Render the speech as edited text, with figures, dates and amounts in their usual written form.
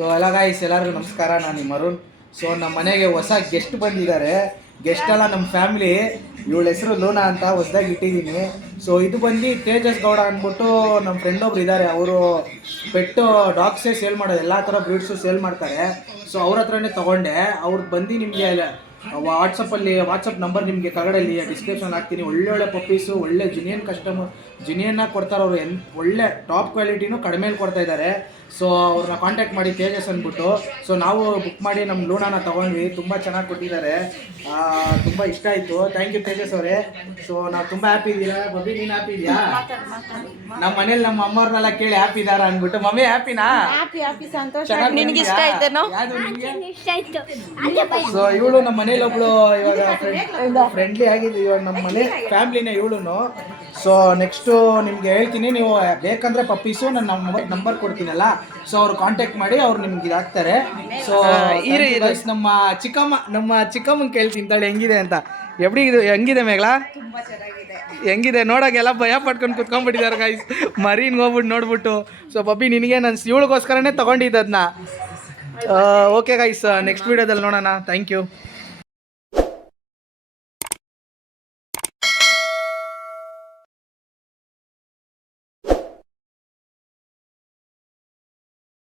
So ಎಲ್ಲ guys ಎಲ್ಲರಿಗೂ ನಮಸ್ಕಾರ, ನಾನು ನಿಮ್ಮ ಅರುಣ್. ಸೊ ನಮ್ಮ ಮನೆಗೆ ಹೊಸ ಗೆಸ್ಟ್ ಬಂದಿದ್ದಾರೆ. ಗೆಸ್ಟ್ ಎಲ್ಲ ನಮ್ಮ ಫ್ಯಾಮಿಲಿ. ಇವಳ ಹೆಸರು ಲೂನಾ ಅಂತ ಹೊಸದಾಗಿ ಇಟ್ಟಿದ್ದೀನಿ. ಸೊ ಇದು ಬಂದು ತೇಜಸ್ ಗೌಡ ಅಂದ್ಬಿಟ್ಟು ನಮ್ಮ ಫ್ರೆಂಡ್ ಒಬ್ರು ಇದ್ದಾರೆ. ಅವರು ಪೆಟ್ಟು ಡಾಗ್ಸೇ ಸೇಲ್ ಮಾಡೋದು, ಎಲ್ಲ ಥರ ಬ್ರೀಡ್ಸು ಸೇಲ್ ಮಾಡ್ತಾರೆ. ಸೊ ಅವ್ರ ಹತ್ರನೇ ತೊಗೊಂಡೆ. ಅವ್ರದ್ದು ಬಂದು ನಿಮಗೆ ವಾಟ್ಸಪ್ ನಂಬರ್ ನಿಮಗೆ ಕೆಳಗಡೆಯಲ್ಲಿ ಡಿಸ್ಕ್ರಿಪ್ಷನ್ ಹಾಕ್ತೀನಿ. ಒಳ್ಳೆ ಪಪ್ಪೀಸು, ಒಳ್ಳೆ ಜುನಿಯನ್ನಾಗಿ ಕೊಡ್ತಾರೆ ಅವರು. ಒಳ್ಳೆ ಟಾಪ್ ಕ್ವಾಲಿಟಿನೂ ಕಡಿಮೆಲಿ ಕೊಡ್ತಾ ಇದ್ದಾರೆ. ಸೊ ಅವ್ರನ್ನ ಕಾಂಟ್ಯಾಕ್ಟ್ ಮಾಡಿ ತೇಜಸ್ ಅಂದ್ಬಿಟ್ಟು. ಸೊ ನಾವು ಬುಕ್ ಮಾಡಿ ನಮ್ಮ ಲೂನಾನ ತೊಗೊಂಡ್ವಿ. ತುಂಬ ಚೆನ್ನಾಗಿ ಕೊಟ್ಟಿದ್ದಾರೆ, ತುಂಬ ಇಷ್ಟ ಆಯಿತು. ಥ್ಯಾಂಕ್ ಯು ತೇಜಸ್ ಅವರೇ. ಸೊ ನಾವು ತುಂಬ ಹ್ಯಾಪಿ ಇದ್ದೀರಾ. ಬಬ್ಬಿ ನೀನು ಹ್ಯಾಪಿ ಇದೆಯಾ? ನಮ್ಮ ಮನೇಲಿ ನಮ್ಮ ಅಮ್ಮವ್ರನ್ನೆಲ್ಲ ಕೇಳಿ ಹ್ಯಾಪಿ ಇದ್ದಾರಾ ಅಂದ್ಬಿಟ್ಟು. ಮಮ್ಮಿ ಹ್ಯಾಪಿನಾ? ನಿನಗೆ ಇಷ್ಟ ಆಯ್ತೇನೋ? ಸೊ ಇವಳು ನಮ್ಮ ಮನೇಲಿ ಒಬ್ಳು ಇವಾಗ ಫ್ರೆಂಡ್ಲಿ ಆಗಿದೆ. ಇವಾಗ ನಮ್ಮ ಮನೆ ಫ್ಯಾಮ್ಲಿನೇ ಇವಳು. ಸೊ ನೆಕ್ಸ್ಟು ನಿಮ್ಗೆ ಹೇಳ್ತೀನಿ, ನೀವು ಬೇಕಂದ್ರೆ ಪಪ್ಪೀಸು ನನ್ನ ನಂಬರ್ ಕೊಡ್ತೀನಲ್ಲ, ಸೊ ಅವ್ರು ಕಾಂಟ್ಯಾಕ್ಟ್ ಮಾಡಿ ಅವ್ರು ನಿಮ್ಗೆ ಇದಾಗ್ತಾರೆ. ಸೊ ನಮ್ಮ ಚಿಕ್ಕಮ್ಮಂಗೆ ಕೇಳ್ತೀನಿ ತಾಳೆ ಹೆಂಗಿದೆ ಅಂತ. ಹೆಂಗಿದೆ ಮೇಘಲಾ? ಹೆಂಗಿದೆ ನೋಡೋಕೆಲ್ಲ ಭಯ ಪಟ್ಕೊಂಡು ಕುತ್ಕೊಂಡ್ಬಿಟ್ಟಿದ್ದಾರೆ ಗೈಸ್, ಮರೀನ್ಗೆ ಹೋಗ್ಬಿಟ್ಟು ನೋಡ್ಬಿಟ್ಟು. ಸೊ ಬಬ್ಬಿ ನಿನಗೆ ನಾನು ಇವಳಿಗೋಸ್ಕರನೇ ತೊಗೊಂಡಿದ್ದದನ್ನ. ಓಕೆ ಗೈಸ್, ನೆಕ್ಸ್ಟ್ ವೀಡಿಯೋದಲ್ಲಿ ನೋಡೋಣ. Thank you.